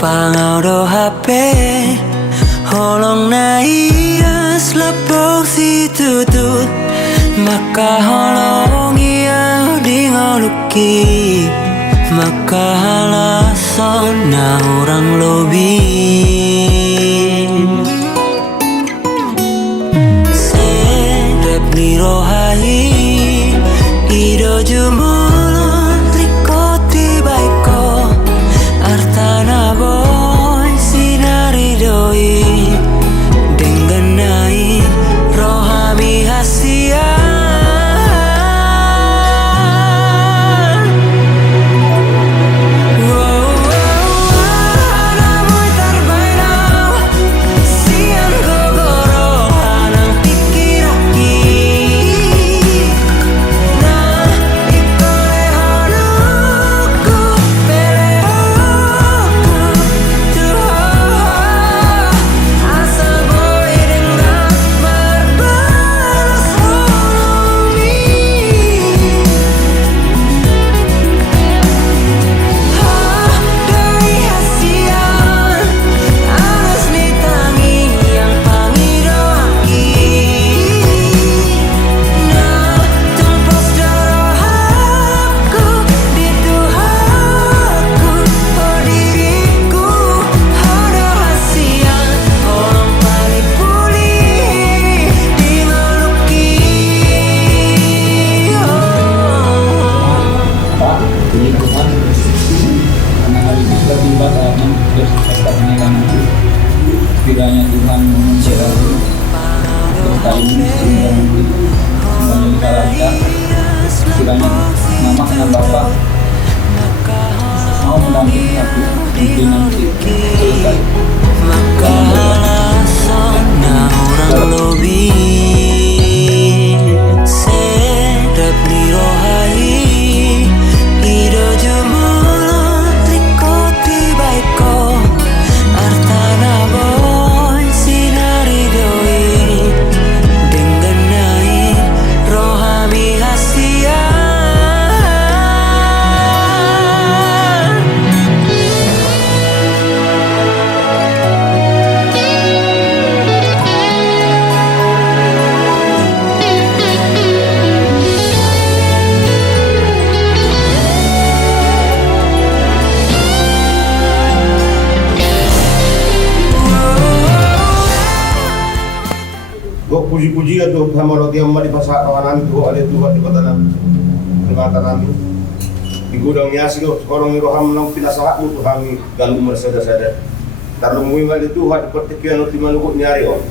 Pangaudo HP Holong na iyas lapok si tutut Maka holong iya di ngoluki Maka halason na orang lobi Serep ni rohai Ido jumulon likoti baiko Artana boy sinari doi dengan naik rohami hasian namun terbainau siang gogoro hanang pikiraki nah ikole honuku peleoku asa boy dengan marbalas holongi doi hasian harus nitangi yang pangidoaki nah tumpos dorohaku dituhaku oh diriku hodo hasian orang paling pulih di ngeluki Pak, ini Tuhan karena hari ini sudah tiba saatnya untuk pesta pernikahan itu. Kiranya Tuhan mencerahkan pesta ini sehingga nanti menyelenggarakan. Kiranya mama dan bapak mau mendampingi aku mungkin nanti selesai. Maka halason na orang lobi Serep ni rohai Ido jumulon likoti baiko Artana boy sinari doi dengan naik rohami hasian Gua puji-puji ya tuh sama roti yang di pasar kawanan tuh ada tuh di kota nami, di kota nami. Di gudangnya sih tuh sekarang itu ham nang pinasahat tuh kami galu merseda-seda. Taruh muimal itu had pertikian di mana gua nyari on.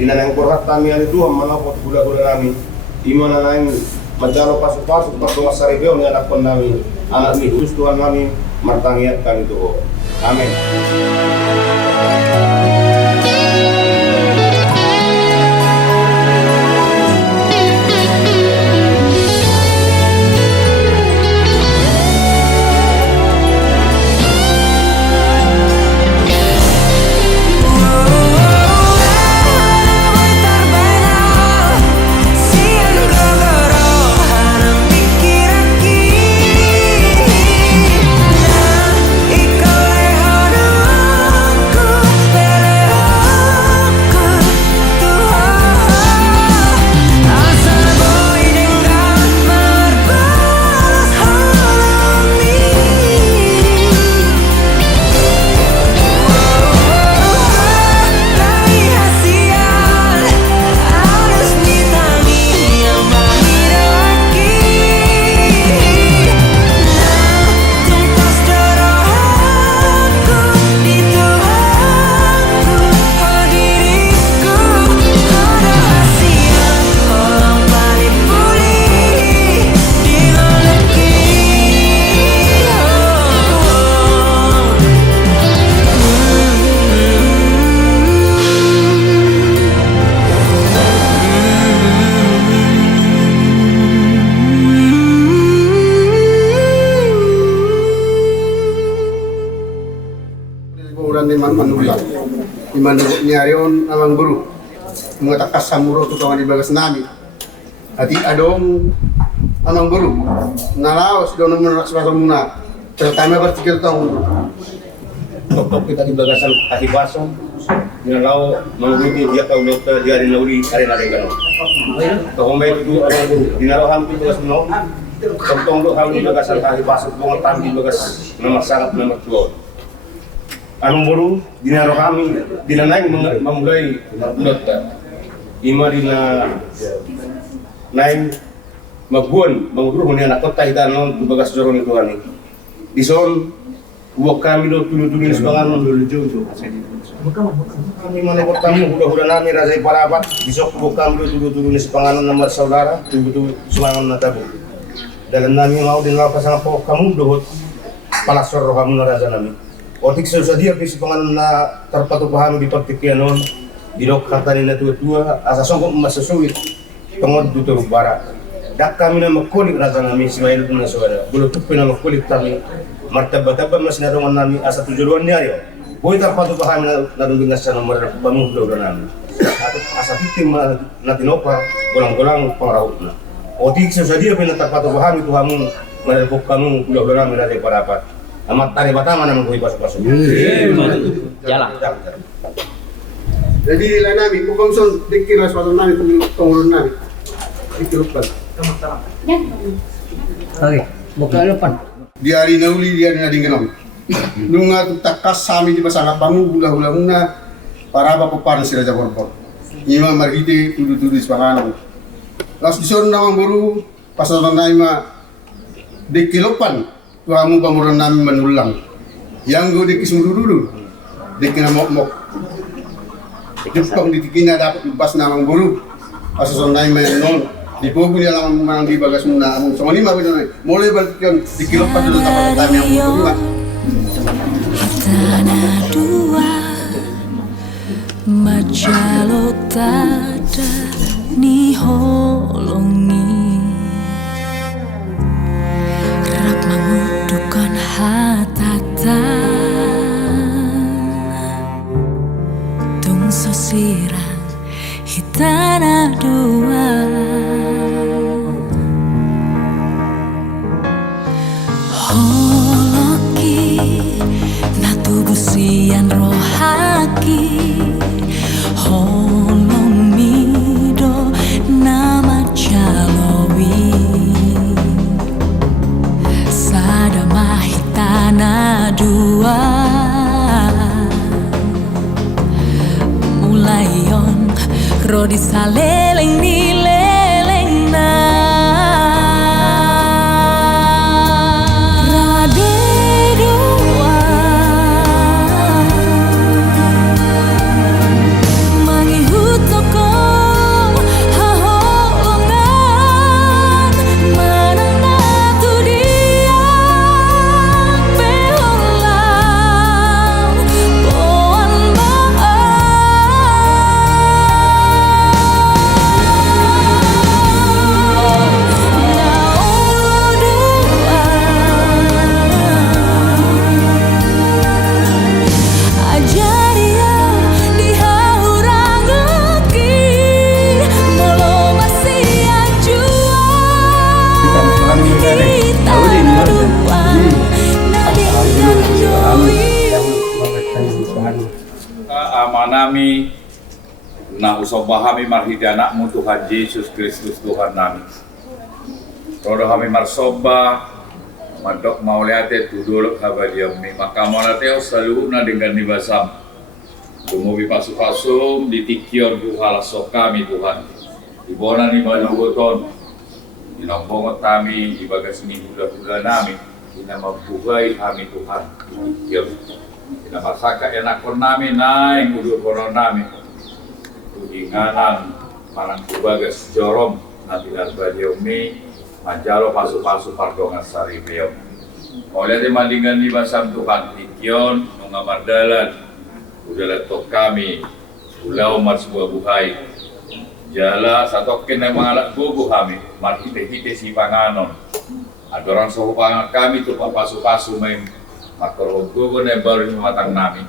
Di nanang korhat kami ada tuh ham mana pot gula-gula nami. Di mana nang mencaro pasuk-pasuk berdoa saribeo ni anak pun nami. Anak ni dus Tuhan kami martangiat kami tuh. Amin. Ikole honuku ni manulang. Imanugod niya riyon amang buru. Mga takas sa muro ito ang ibagas namin. At adong amang buru. Nalaos doon naman nakasama muna. Pero kami bertikil taong Tok-tok kita di bagasan akibaso. Dinalaw mangguti dia kau dokter dia di nauri arena dengan. Kau may itu dinalaw ham di bagas no. Tong do ham di bagasan akibaso bunga tam di bagas nomor sangat nomor 2. Anong buru dinalaw kami dinanay memulai dokter. Ima dina nain magbuon mangudro ni anak kota hitan di bagas jorong itu ani. Dison buat kami do tuloy-tuloy na sebangan dulu. Kami mana pertama udah nami razai parapat besok buat kami do tuloy-tuloy na sebangan nama saudara tuloy-tuloy sebangan na tabu. Dalam nami mau dinalaw pasang po kamu dohot palasor kamu na raza nami. Otik sesuatu di sebangan na terpatu paham di pertikian non di dok kata ni na tua asa songkok masasuit tengok tutur barat. Dak kami na makulik raza nami simail na saudara. Bulu tupi na makulik kami. Martaba-taba mas narongan nami asa tujuan niya yo. Boy tarpatu paham na dungas sa nomor bangun do nami. Asa titim na tinopa golang-golang pangrahut na. Otik sesadia pina tarpatu paham itu hamu menelpok kamu do nami dari parapat. Amat tari batama naman boy pasok-pasok. Jalan. jadi lain namin, kung kamson, dikir na sa namin, tungulun namin. Dikilupan. Oke, buka depan. Di hari nauli dia na din ganon. Nung takas sa amin di ba sa kapangu, hula-hula muna, para ba po paano sila sa korpor. Ima margiti, tudu-tudu sa pangalan. Laos dison naman buru, pasaran na ima, dikilupan, tuhamu pamuran namin manulang. Yang go dikismududulu, dikinamok-mok. Jepang ditikin na dapat lepas namang buru. Pasaran na ima yan noon. Di po niya lang ang dibagas muna. So manima ko na mulai balik yung dikilupan dulu tapat kami ang buru. Tanah dua Majalo tada ni holongi Kerap menguduhkan hatatan Tung sosirang hitana dua Busian rohaki holong mido nama calowi sadama hitana dua mulayon rodi saleleng ni leleng na amanami na usabahami marhidana mo Tuhan Yesus Kristus Tuhan nami. Rodo kami marsoba madok mauliate tudulok habadiami maka malateo selalu na dengan nibasam. Tumubi pasu-pasum ditikion buhalasok kami Tuhan. Ibona ni malugoton. Dinambongot kami ibagas ni hula-hula nami. Dinamabuhay kami Tuhan. Ditikion. Pinamasaka enakon namin na ngudur konon namin. Tudinganan marang tubagas jorom nanti arbadiomi majalo pasu-pasu pardongan saribeo. Oleh di mandingan di basam Tuhan tikion mengamardalan udah letok kami ulau mar sebuah buhay. Jala satokin yang mengalak bubuh kami mar hite-hite si panganon. Ada orang sohupangan kami tuh pasu-pasu main makro gugun yang baru matang nami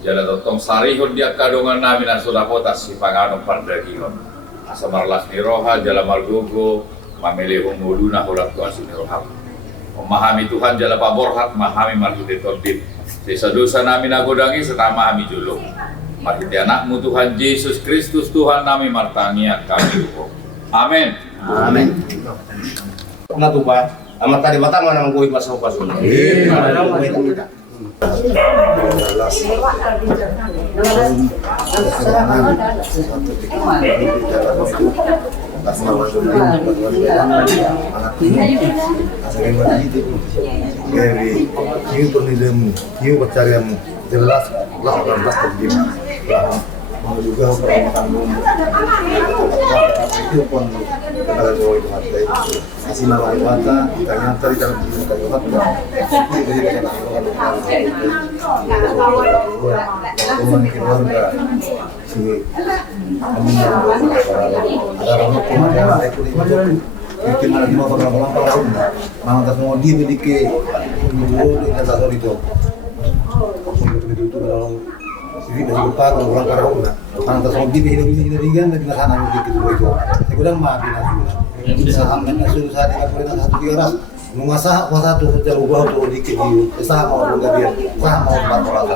Jala totong sarihon dia kadongan namin na sulapotas si panganong pandagihon. Asa marlas ni roha jala margogo mamilihong muduna hulat ko asin ni roha. Memahami Tuhan jala paborhat mahami marhiti tordin. Sisa dosa namin nagodangi serta mahami julung. Marhiti anakmu Tuhan Yesus Kristus Tuhan nami martangiak kami hukum. Amin. Amin. Na tuba, amat tadi batang mana mengkuit masuk pasun. Jelas mau juga makan itu pun kalau jauh itu hati masih malah mata ternyata di dalam diri kita juga keluarga sini ada orang yang ikut itu lagi mau berlangsung mau tas mau dia memiliki dulu di atas itu kalau jadi dari lupa kalau orang karang na orang tersebut di hidup dan di sana itu itu saya kurang maafin aku saham dan suruh saya tidak boleh satu tiga orang mengasah kuasa tuh jauh bau tuh dikit di sah mau enggak dia sah mau empat orang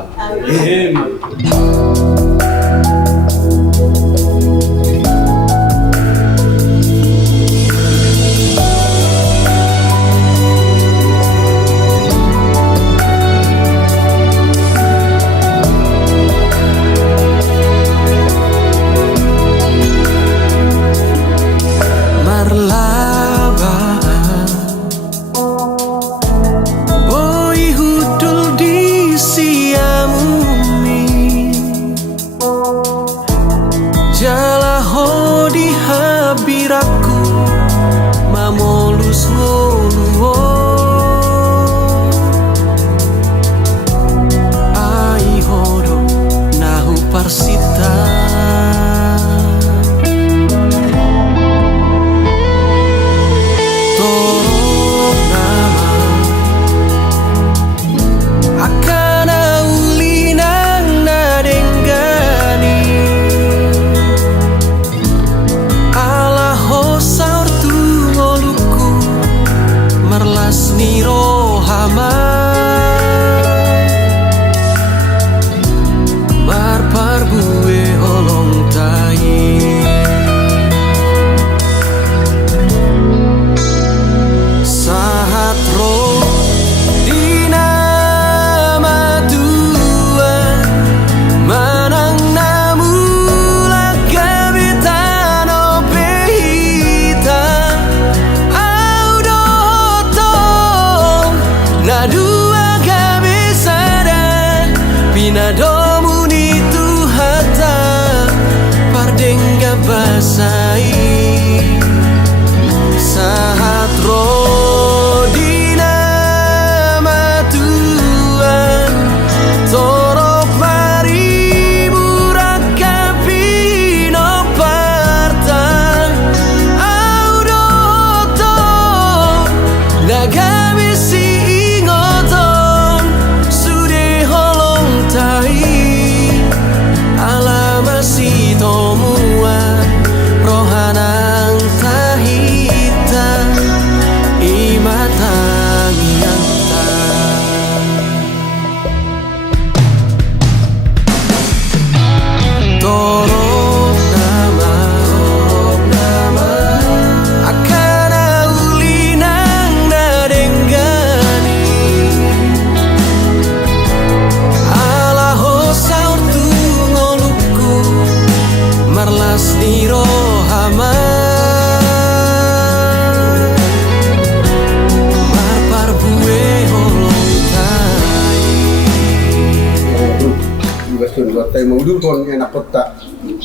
tay maudu kon ena kotta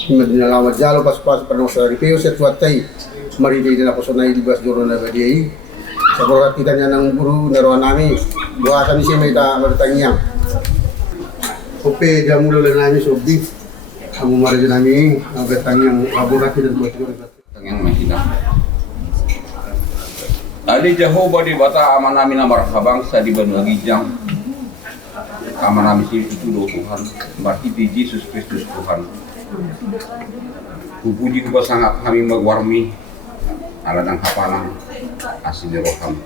medina lawa jalo pas pernah saya review set watai mari di na posonai di bas jorona badiai saborat kita nang guru naruan nami buatan si meta bertanya ope dia mulu nami sobi kamu mari nami bertanya aburat dan buat yang mahina Adi Jehovah di bata amanami na marhabang sa di Banu Gijang amanami itu do Tuhan, berarti Yesus Kristus Tuhan. Kupuji ku sangat kami magwarmi aladang hapanang asini roham.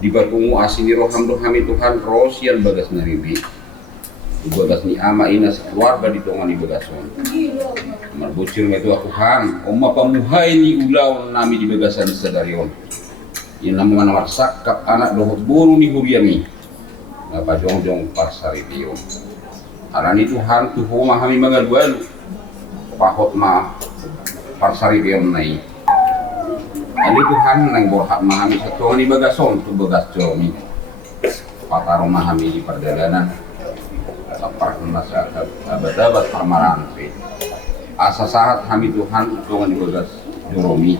Di batungu asini roham do kami Tuhan rosian bagas naribi. Bagas ni ama ina sekeluarga di tongan di bagason. Marbocir itu aku Tuhan, oma pamuhay ni ulaw nami di bagasan sadarion. Yang namungan marsakap anak dohot buru ni hubiami. Ngapa jong-jong parsari biyon. Arani Tuhan tu homa kami magalualu. Pahot ma parsari biyon nai. Ani Tuhan nang borhak mahami satu ni bagason tu bagas jomi. Patarong mahami di perjalanan. Lapar masyarakat abad-abad parmaran pe. Asa sahat kami Tuhan tuangan di bagas joromi.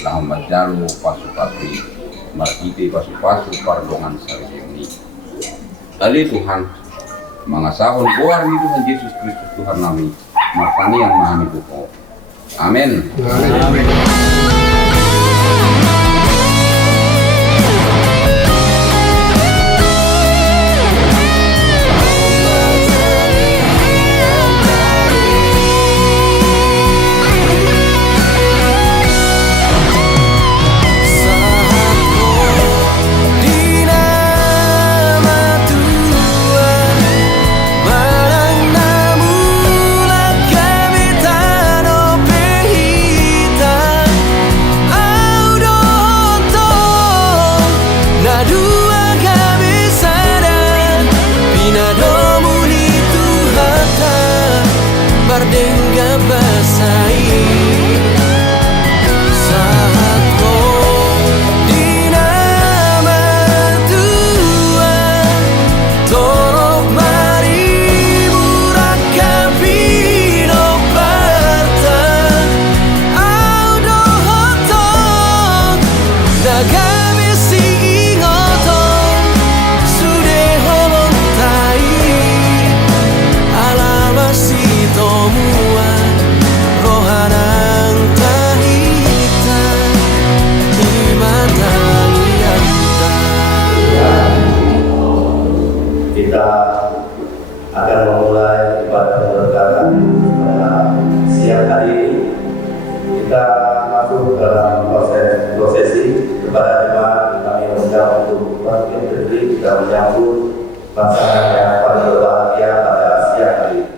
Laham bajalu pasu-pati markite pasu-pasu pardongan sarjeni. Kali Tuhan mengasahon buar ni Tuhan Yesus Kristus Tuhan nami. Martani yang mahami Tuhan. Amin. Amin. Kita akan memulai ibadah keberkatan pada siang hari ini. Kita masuk dalam proses prosesi kepada jemaat. Kami undang untuk bangkit berdiri kita menyambut pasangan yang paling berbahagia pada siang hari ini.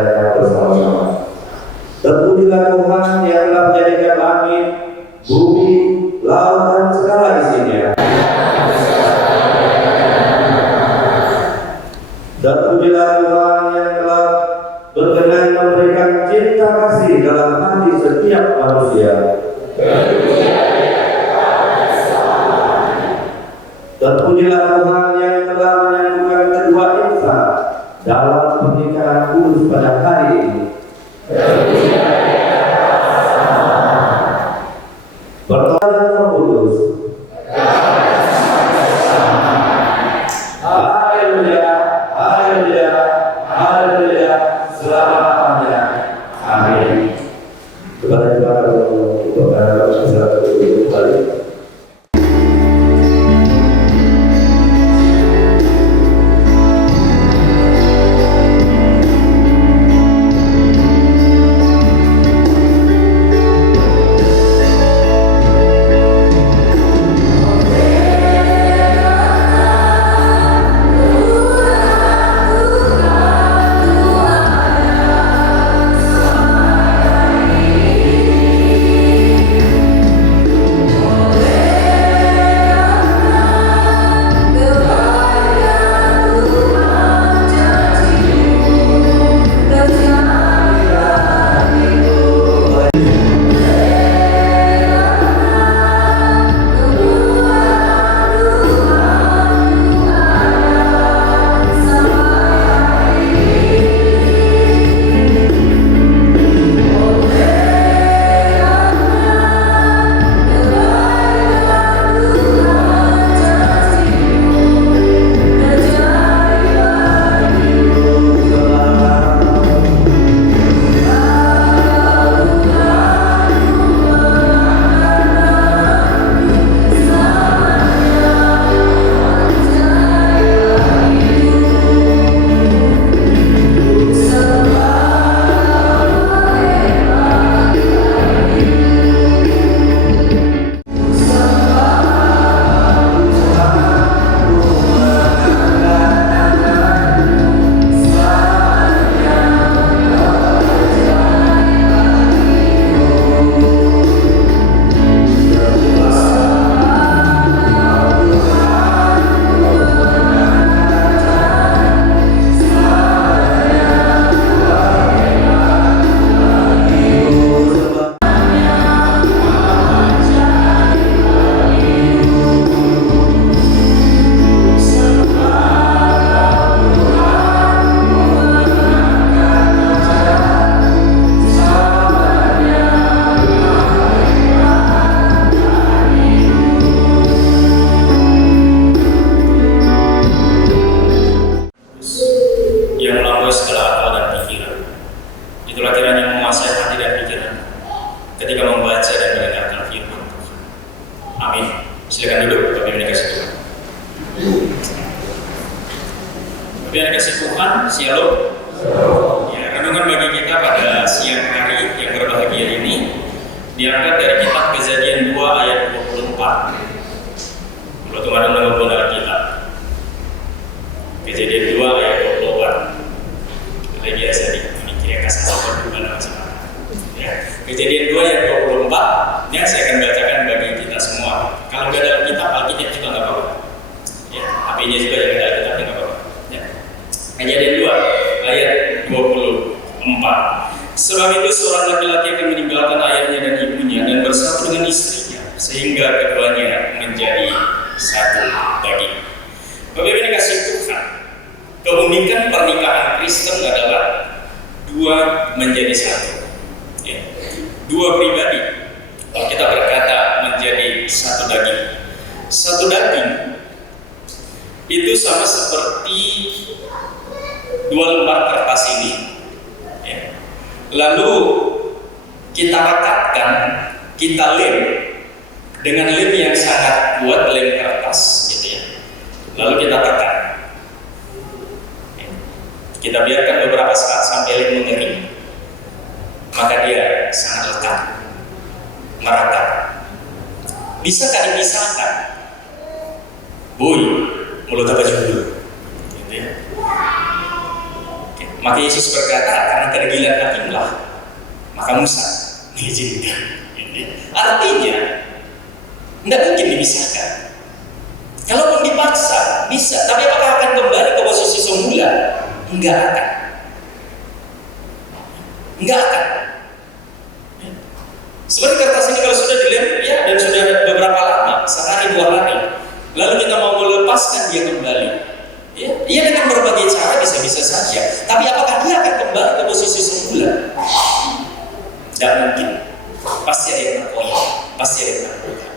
kepadanya bersama-sama. Terpujilah Tuhan yang telah menjadikan langit, bumi, laut dan segala isinya. Dan pujilah Tuhan yang telah berkenan memberikan cinta kasih dalam hati setiap manusia. Dan pujilah Tuhan yang telah menyatukan kedua insan dalam pernikahan kudus pada hari ini. Berdoa dan berkudus. Haleluya, haleluya, haleluya, selamanya. Amin. Kepada Tuhan untuk kembali. Silakan duduk, Bapak Ibu dikasih Tuhan. Bapak Ibu dikasih Tuhan, shalom. Ya, renungan bagi kita pada siang hari yang berbahagia ini diangkat dari kitab Kejadian 2 ayat 24. Kalau teman-teman membaca Alkitab, Kejadian 2 ayat 24. Lagi biasa dikira kasih sabar bukan masalah. Ya, Kejadian 2 ayat 24 yang saya akan bacakan bagi kita semua. Kalau nggak ada Alkitab juga nggak apa-apa. Ya, HP-nya juga yang ada Alkitabnya nggak apa-apa. Ya. Kejadian 2 ayat 24. Sebab itu seorang laki-laki akan meninggalkan ayahnya dan ibunya dan bersatu dengan istrinya sehingga keduanya menjadi satu daging. Bapak Ibu dikasih Tuhan, keunikan pernikahan Kristen adalah dua menjadi satu. Ya. Dua pribadi. Kalau kita berkata menjadi satu daging, satu daging itu sama seperti dua lembar kertas ini. Ya. Lalu kita rekatkan, kita lem dengan lem yang sangat kuat, lem kertas, gitu ya. Lalu kita tekan. Ya. Kita biarkan beberapa saat sampai lem mengering, maka dia sangat lekat, merata. Bisakah dipisahkan? Boy, mulut apa dulu? Gitu ya. Maka Yesus berkata, karena kedegilan hatimulah maka Musa mengizinkan. Artinya tidak mungkin dipisahkan. Kalaupun dipaksa bisa, tapi apakah akan kembali ke posisi semula? Enggak akan. Seperti kertas ini kalau sudah dilem ya, dan sudah beberapa lama, sehari 2 hari, lalu kita mau melepaskan dia kembali, ya dengan berbagai cara bisa saja. Tapi apakah dia akan kembali ke posisi semula? Tidak mungkin. Pasti ada yang terkoyak, pasti ada yang terkoyak.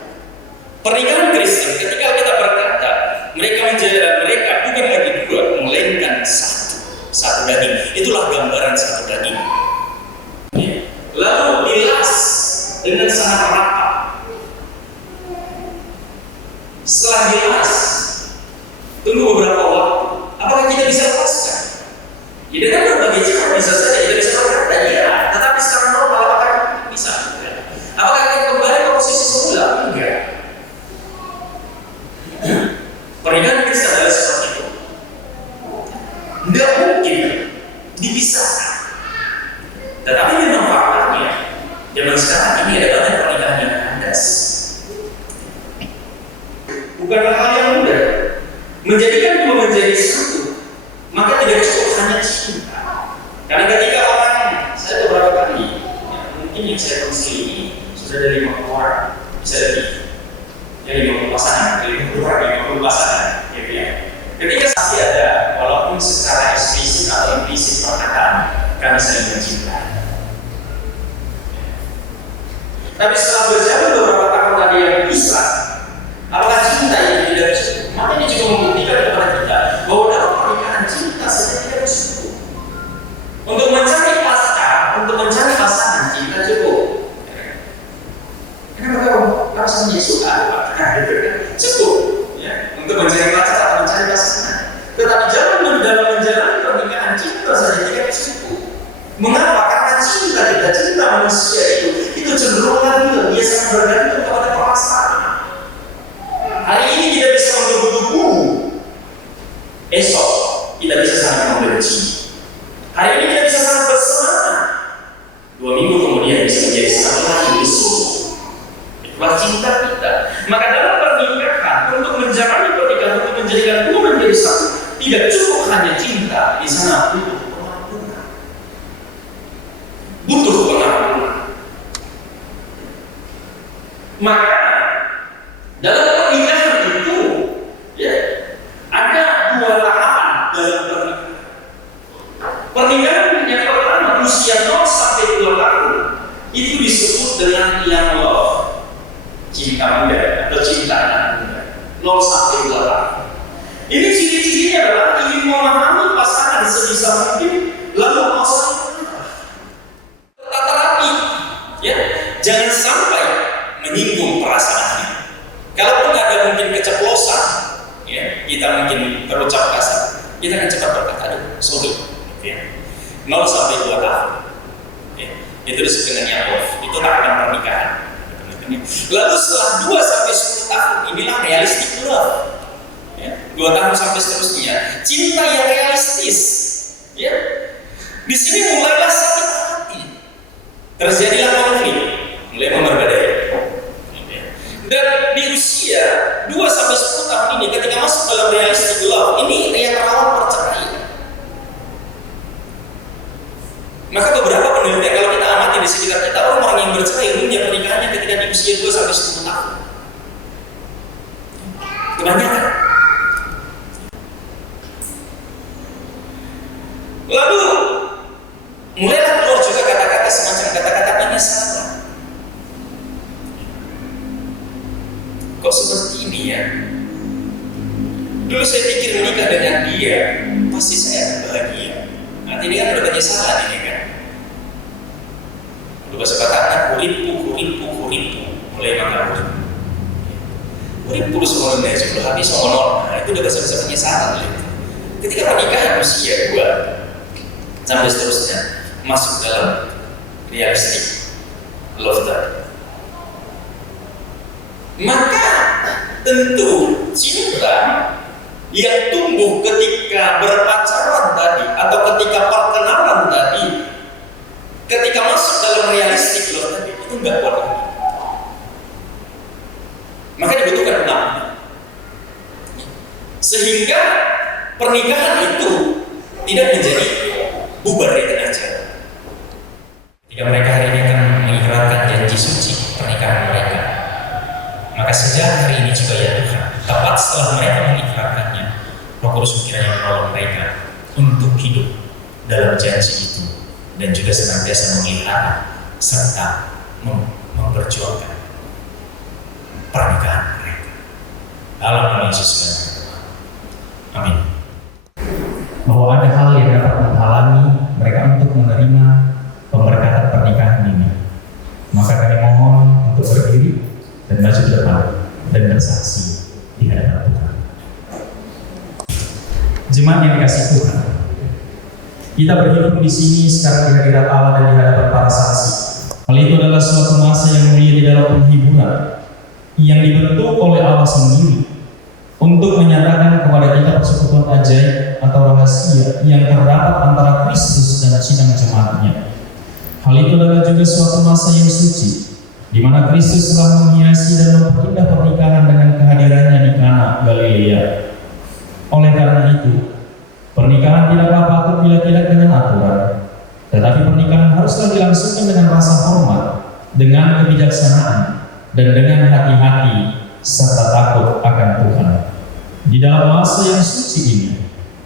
Pernikahan Kristen, ketika kita berkata mereka bukan lagi 2, melainkan satu daging. Itulah gambaran satu daging. Lalu dilas dengan sangat rapat. Setelah dilas, tunggu beberapa waktu. Apakah kita bisa lepaskan? Ya dengan berbagai cara bisa saja kita bisa berkata ya, tetapi secara normal apakah bisa? Apakah akan kembali ke posisi semula? Enggak. Pernikahan Kristen adalah seperti itu. Tidak mungkin dipisahkan. Tetapi memang faktanya zaman sekarang ini ada banyak pernikahan yang kandas. Bukanlah hal yang mudah menjadikan dua menjadi satu. Maka tidak cukup hanya cinta. Karena ketika orang, saya beberapa kali, mungkin yang saya konsili ini sudah ada 50 orang, bisa lebih. Ya 50 pasangan, 50 pasangan, gitu ya. Ketika pasti ada, walaupun secara eksplisit atau implisit perkataan, kami saling mencinta. Tapi setelah berjalan beberapa tahun tadi yang bisa, apakah cinta yang tidak cukup? Maka ini juga membuktikan kepada kita bahwa dalam pernikahan cinta saja tidak cukup. Untuk mencari pasangan cinta cukup. Kenapa rasanya suka? Cukup. Ya, untuk mencari pacar atau mencari pasangan. Tetapi dalam menjalani pernikahan cinta saja tidak cukup. Mengapa? Karena cinta manusia itu cenderung labil, dia sangat bergantung kepada perasaan. Hari ini tidak bisa menggebu-gebu, esok tidak bisa sangat membenci. Hari ini tidak bisa sangat bersemangat, 2 minggu kemudian bisa menjadi sangat lagi disuruh. Itulah cinta kita. Maka dalam pernikahan, untuk menjalani pernikahan, untuk menjadikan dua menjadi satu, tidak cukup hanya cinta, di sana butuh pengampunan. Maka dalam pernikahan itu ya, ada 2 tahapan dalam pernikahan. Pernikahan yang pertama usia 0 sampai 2 tahun itu disebut dengan young love, cinta muda atau cinta anak muda, 0 sampai 2 tahun. Ini ciri-cirinya adalah ingin memahami pasangan sebisa mungkin, lalu mau saling tata rapi, ya, jangan sampai menyinggung perasaannya. Kalaupun ada mungkin keceplosan, ya, kita mungkin terucap kasar, kita akan cepat berkata, aduh, sorry, ya. 0 sampai 2 tahun, ya. Itu disebut dengan young love, itu tahapan pernikahan. Lalu setelah 2 sampai 10 tahun, inilah realistic love, ya. 2 tahun sampai seterusnya, cinta yang realistis, ya. Di sini mulailah sakit hati, terjadilah konflik, mulai memberbedai. Dan di usia 2 sampai 10 tahun ini, ketika masuk dalam realistic love, ini yang rawan perceraian. Maka beberapa penelitian kalau kita amati di sekitar kita, orang yang bercerai umumnya pernikahannya ketika di usia 2 sampai 10 tahun. Kebanyakan. Lalu mulailah keluar juga kata-kata semacam kata-kata penyesalan. Kok seperti ini ya? Dulu saya pikir menikah dengan dia pasti saya akan bahagia. Nah, ini kan ada penyesalan ini kan. Dulu bahasa kata kuripu mulai makan kuripu semua dunia sebelum habis honor. Nah, itu udah bahasa penyesalan. Ketika pernikahan usia 2 sampai seterusnya masuk dalam realistic love tadi, maka tentu cinta yang tumbuh ketika berpacaran tadi atau ketika perkenalan tadi, ketika masuk dalam realistik loh tadi, itu nggak kuat lagi. Maka dibutuhkan pendampingan. Sehingga pernikahan itu tidak menjadi bubar di tengah jalan. Ketika mereka hari ini akan mengikrarkan janji suci pernikahan mereka, maka sejak hari ini juga ya Tuhan, tepat setelah mereka mengikrarkannya, Roh Kudus kiranya menolong mereka untuk hidup dalam janji itu dan juga senantiasa memelihara serta memperjuangkan pernikahan mereka. Dalam nama Yesus Kristus. Amin. Bahwa ada hal yang dapat menghalangi mereka untuk menerima pemberkatan pernikahan ini, maka kami mohon untuk berdiri dan maju ke depan dan bersaksi di hadapan Tuhan. Jemaat yang dikasihi Tuhan, kita berhidup di sini sekarang di hadirat Allah dan di hadapan para saksi. Hal itu adalah suatu masa yang mulia di dalam penghiburan yang dibentuk oleh Allah sendiri untuk menyatakan kepada kita persekutuan ajaib atau rahasia yang terdapat antara Kristus dan sidang jemaatnya. Hal itu adalah juga suatu masa yang suci, di mana Kristus telah menghiasi dan memperindah pernikahan dengan kehadirannya di Kana Galilea. Oleh karena itu, pernikahan tidaklah patut bila tidak dengan aturan, tetapi pernikahan haruslah dilangsungkan dengan rasa hormat, dengan kebijaksanaan, dan dengan hati-hati serta takut akan Tuhan. Di dalam masa yang suci ini,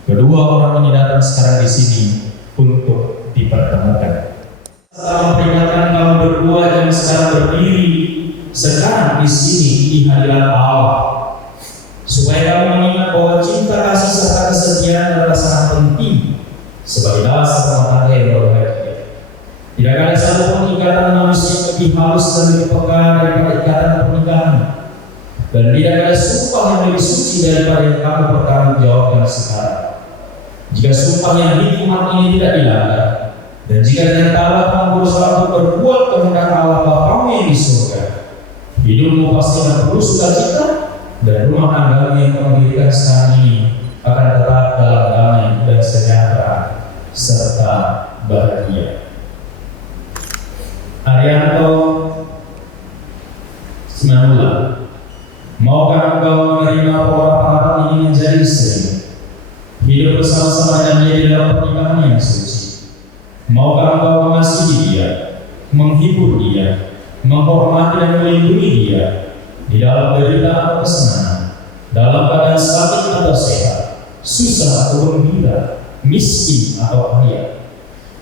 kedua orang ini datang sekarang di sini untuk dipertemukan. Setelah memperingatkan kamu berdua yang sekarang berdiri sekarang di sini di hadirat Allah, supaya kamu mengingat bahwa cinta kasih serta kesetiaan adalah sangat penting sebagai dasar rumah tangga yang berbahagia. Tidak ada satupun ikatan manusia yang lebih halus dan lebih peka daripada ikatan pernikahan, dan tidak ada sumpah yang lebih suci daripada yang kamu bertanggung jawabkan sekarang. Jika sumpah yang nikmat ini tidak dilanggar, dan jika ternyata kamu berusaha untuk berbuat kehendak Allah Bapamu yang di surga, hidupmu pasti akan penuh sukacita, dan rumah tanggamu yang kamu dirikan sekarang ini akan tetap dalam damai dan sejahtera serta bahagia. Arianto Semangula, maukah engkau menerima pengharapan ini menjadi istri, hidup bersama-sama dan menjadi dalam pernikahan yang suci? Maukah engkau mengasihi dia, menghibur dia, menghormati dan melindungi dia di dalam derita atau kesenangan, dalam keadaan sakit atau sehat, susah atau gembira, miskin atau kaya?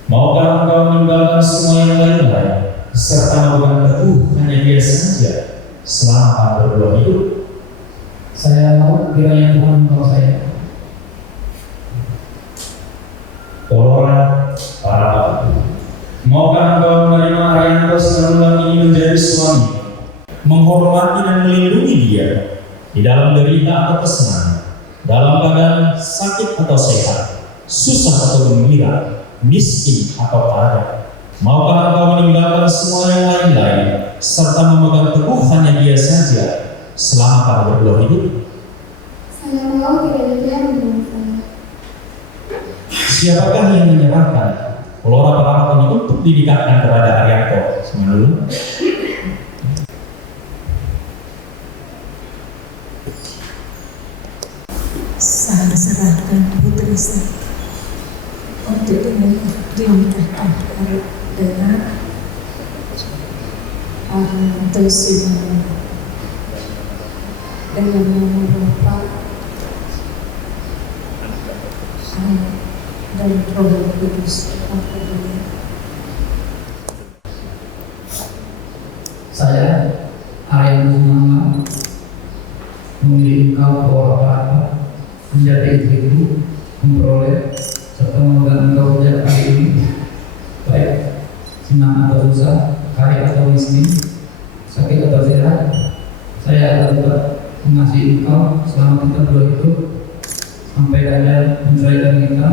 Maukah engkau meninggalkan semua yang lain-lain serta memegang teguh hanya dia saja selama berdua hidup? Saya mau kiranya Tuhan menolong saya. Orang para bapak, maukah engkau menerima Arianto Semangula ini menjadi suami, menghormati dan melindungi dia di dalam derita atau kesenangan, dalam keadaan sakit atau sehat, susah atau gembira, miskin atau kaya? Maukah engkau meninggalkan semua yang lain-lain serta memegang teguh hanya dia saja selama kamu berdua hidup? Saya mau kiranya Tuhan menolong saya. Siapakah yang menyerahkan Lora perawat ini untuk dinikahkan kepada Arianto Semangula? Saya serahkan putri saya untuk dinikahkan dengan Arianto Semangula dengan nama Bapa dan Roh Kudus. Saya Arianto Semangula memilih engkau bahwa apa menjadi istriku, memperoleh serta memegang engkau sejak hari ini, baik senang atau susah, kaya atau miskin, sakit atau sehat. Saya akan tetap mengasihi engkau selama kita berdua hidup sampai ada menceraikan kita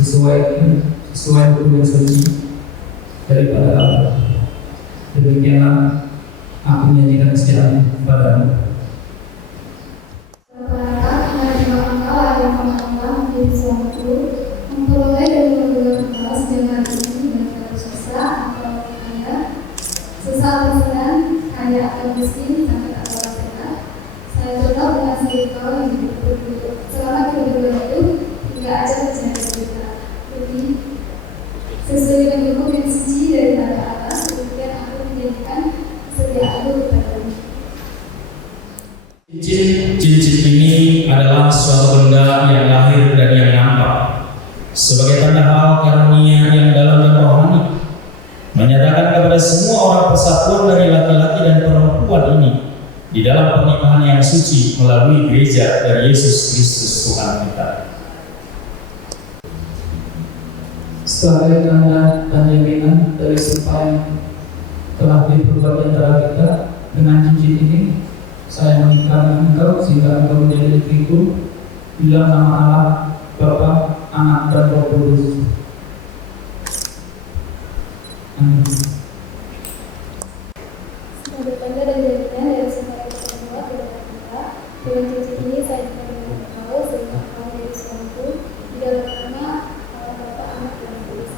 sesuai hukum yang suci daripada Allah. Demikianlah aku menyanyikan kesetiaan kepadamu. Berbahagia menerima engkau sesuai dengan hukum yang suci daripada Allah, demikian aku menjadikan setia aku kepadamu. Cincin ini adalah suatu benda yang lahir dan yang nampak, sebagai tanda hal karunia yang dalam dan rohani, menyatakan kepada semua orang persatuan dari laki-laki dan perempuan ini di dalam pernikahan yang suci melalui gereja dari Yesus Kristus Tuhan kita. Sebagai tanda dan jaminan dari sumpah yang telah diperbuat di antara kita, dengan cincin ini saya menikahkan engkau sehingga engkau menjadi istriku di dalam nama Allah, Bapa, Anak, dan Roh Kudus. Amin. Sebagai tanda dan jaminan dari sumpah yang telah dibuat di antara kita, dengan cincin ini saya menikahkan engkau sehingga engkau menjadi suamiku di dalam nama Allah, Bapa, Anak, dan Roh Kudus.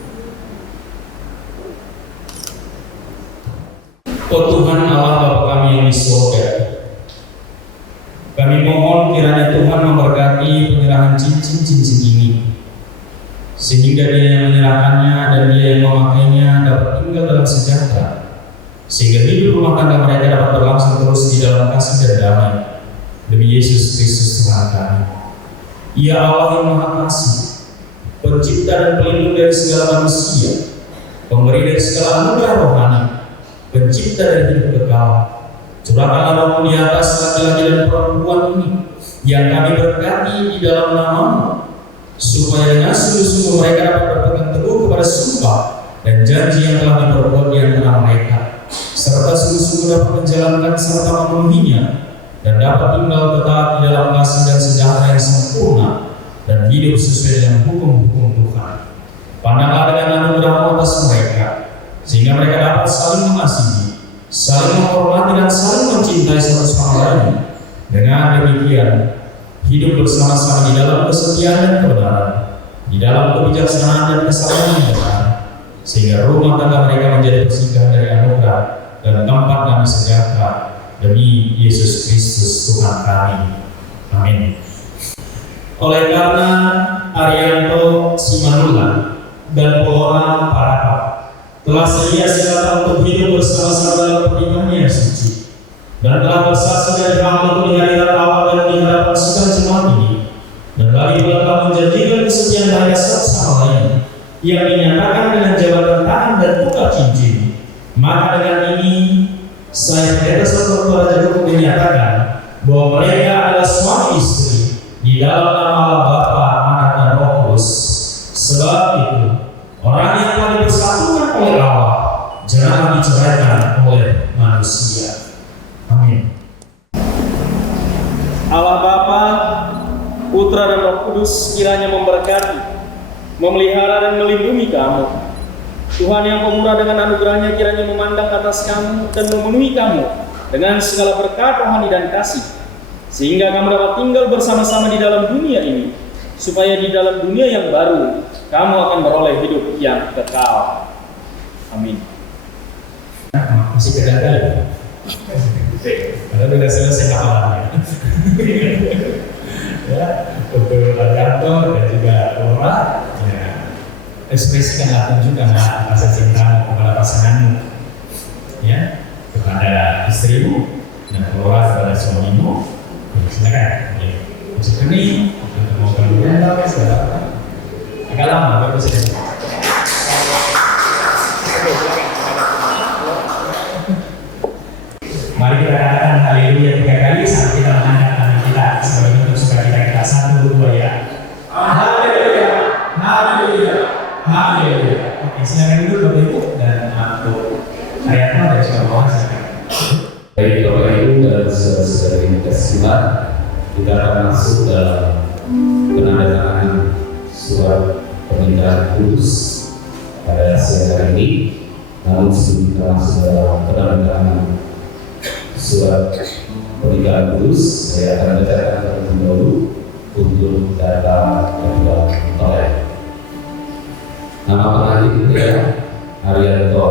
Oh Tuhan Allah Bapa kami yang di surga, kami mohon kiranya Tuhan memberkati penyerahan cincin-cincin ini, sehingga Dia yang menyerahkannya dan Dia yang memakainya dapat tinggal dalam sejahtera, sehingga hidup rumah tangga mereka dapat berlangsung terus di dalam kasih dan damai. Demi Yesus Kristus Tuhan kami. Ia Allah yang Maha Kasih, Pencipta dan Pelindung dari segala manusia, Pemberi dari segala anugerah rohani, Pencipta dari hidup kekal. Curahkanlah Roh-Mu di atas laki-laki dan perempuan ini yang kami berkati di dalam nama-Mu, supaya dengan sungguh-sungguh mereka dapat berpegang teguh kepada sumpah dan janji yang telah diperbuat di antara mereka, serta sungguh-sungguh dapat menjalankan serta memenuhinya, dan dapat tinggal tetap di dalam kasih dan sejahtera yang sempurna dan hidup sesuai dengan hukum-hukum Tuhan. Pandanglah dengan anugerah-Mu atas mereka, sehingga mereka dapat saling mengasihi, saling menghormati dan saling mencintai satu sama lain. Dengan demikian, hidup bersama-sama di dalam kesetiaan dan kebenaran, di dalam kebijaksanaan dan kesalahan yang benar, sehingga rumah tangga mereka menjadi bersingkah dari anugerah dan tempat damai sejahtera. Demi Yesus Kristus Tuhan kami. Amin. Oleh karena Arianto Simanula dan Polora Parapa telah sedia silakan untuk hidup bersama-sama dalam pernikahan yang suci, dan telah bersaksi dari amal di hadirat Allah dan di hadapan sidang jemaat ini, dan lagi pula telah menjanjikan kesetiaan mereka satu sama lain yang dinyatakan dengan jabatan tangan dan tukar cincin. Maka dengan ini saya Pendeta Satu Raja Hukum menyatakan bahwa mereka adalah suami istri di dalam nama Allah Bapa, Anak, dan Roh Kudus. Sebab itu, orang yang telah dipersatukan oleh Allah jangan diceraikan oleh manusia. Amin. Allah Bapa, Putra, dan Roh Kudus kiranya memberkati, memelihara, dan melindungi kamu. Tuhan yang pemurah dengan anugerahnya kiranya memandang atas kamu dan memenuhi kamu dengan segala berkat rohani dan kasih, sehingga kamu dapat tinggal bersama-sama di dalam dunia ini, supaya di dalam dunia yang baru kamu akan beroleh hidup yang kekal. Amin. Masih gagal. Karena sudah selesai kawalannya. Ya, untuk kantor dan juga orang, ya, ekspresikanlah, tunjukkanlah rasa cintamu kepada pasanganmu, ya, kepada istrimu, dan keluar kepada suamimu. Silakan, masuk kening, untuk mau kemudian tahu segala. Agak lama baru selesai. Mari kita katakan haleluya 3 kali saat kita mengangkat tangan kita sebagai bentuk sukacita kita. 1, 2, ya. Haleluya, haleluya, haleluya. Oke, silakan duduk Bapak Ibu dan untuk ayatnya dari sebelah bawah silakan. Baik Bapak Ibu dan saudara-saudari Pancasila, kita akan masuk dalam penandatanganan surat pernikahan kudus pada siang hari ini. Namun sebelum kita masuk dalam penandatanganan surat pernikahan kudus, saya akan bacakan terlebih dahulu untuk data yang telah diperoleh. Nama pengantin Arianto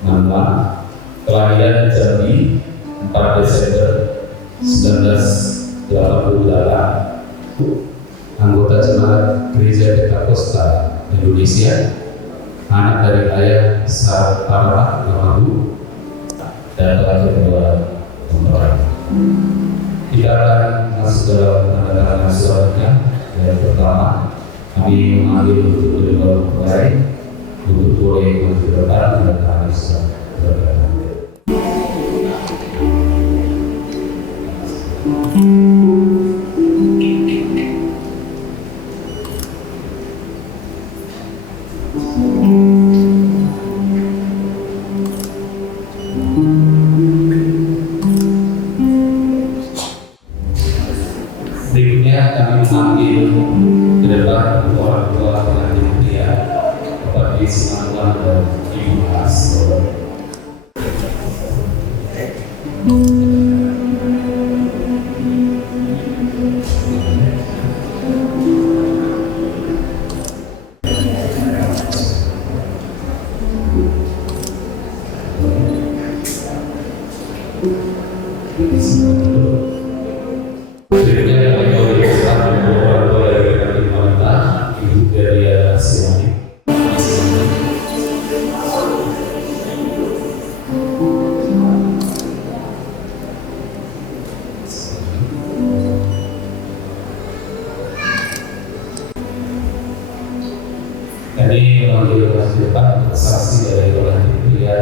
Nanda, kelahiran Jambi 4 Desember 1988, anggota jemaat Gereja Pentakosta Indonesia, pertama 50 dan terakhir kedua nomor. Kita akan masuk dalam tanda tangan suratnya. Yang pertama, kami mengambil untuk kedua mempelai untuk boleh maju ke depan tanda tangan surat. Berikutnya kami mengambil ke depan orang tua pengantin pria Bapak Ismail dan Ibu Hasto. Berikutnya kami memberikan orang tua dari pengantin wanita Ibu Delia Siani. Kami mengambil masjid depan untuk saksi dari pengantin pria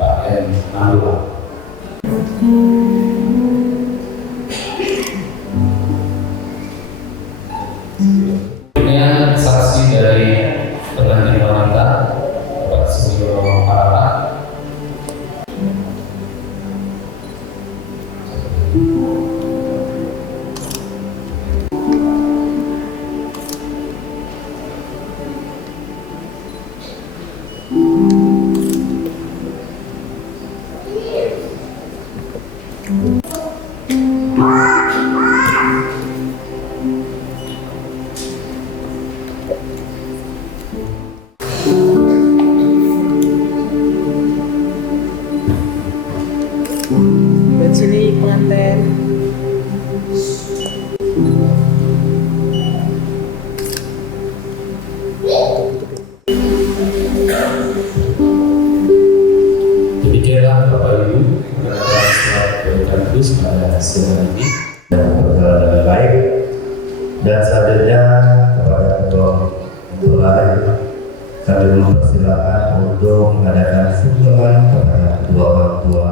Pak M. Nalua. Berikutnya saksi dari pengantin wanita Bapak Suyono Parata. Dan sini pengantin. Demikianlah Bapak Ibu penandatangan surat pernikahan kudus pada siang ini. Dan berjalan dengan baik. Dan selanjutnya kepada kedua mempelai kami mempersilakan untuk mengadakan kunjungan kepada kedua orang tua.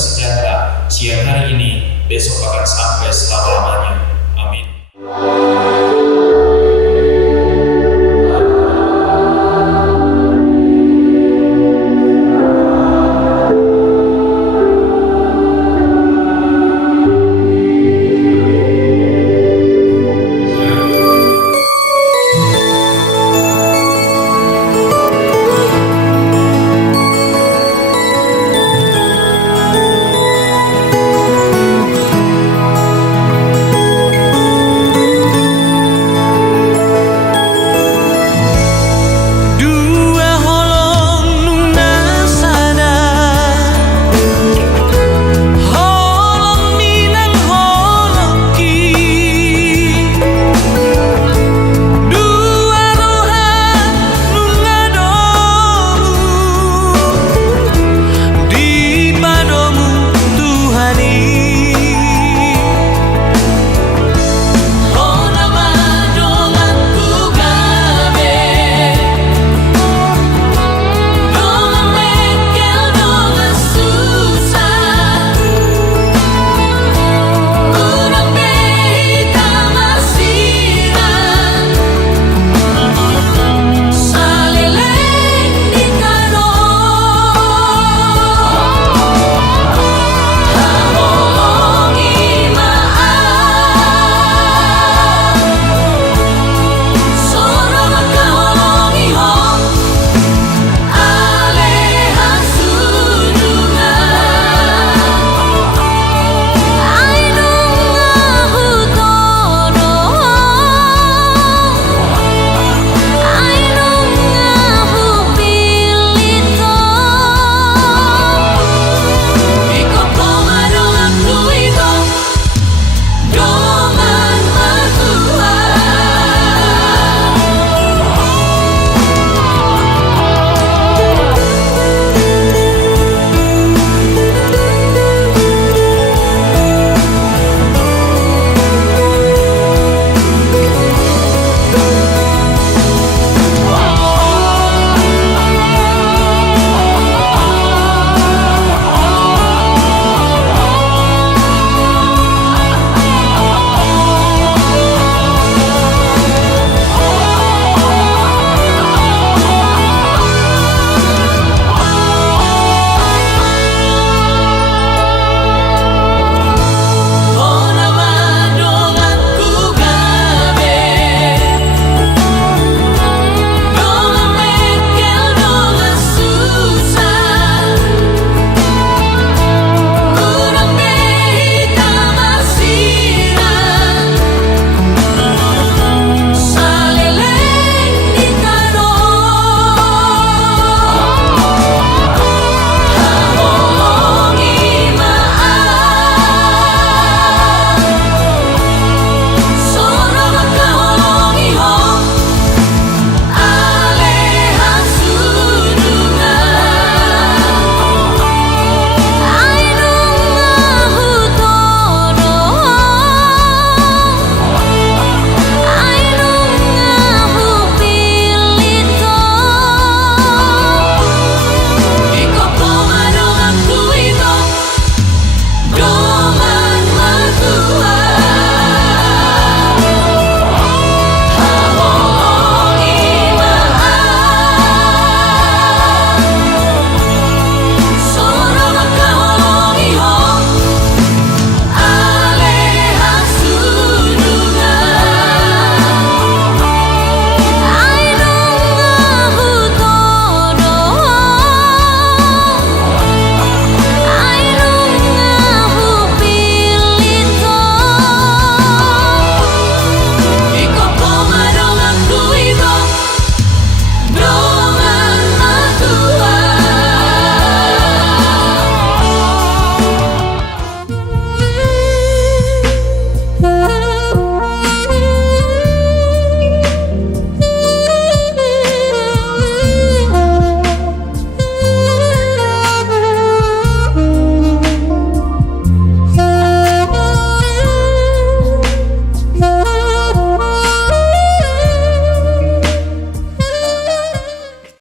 sejahtera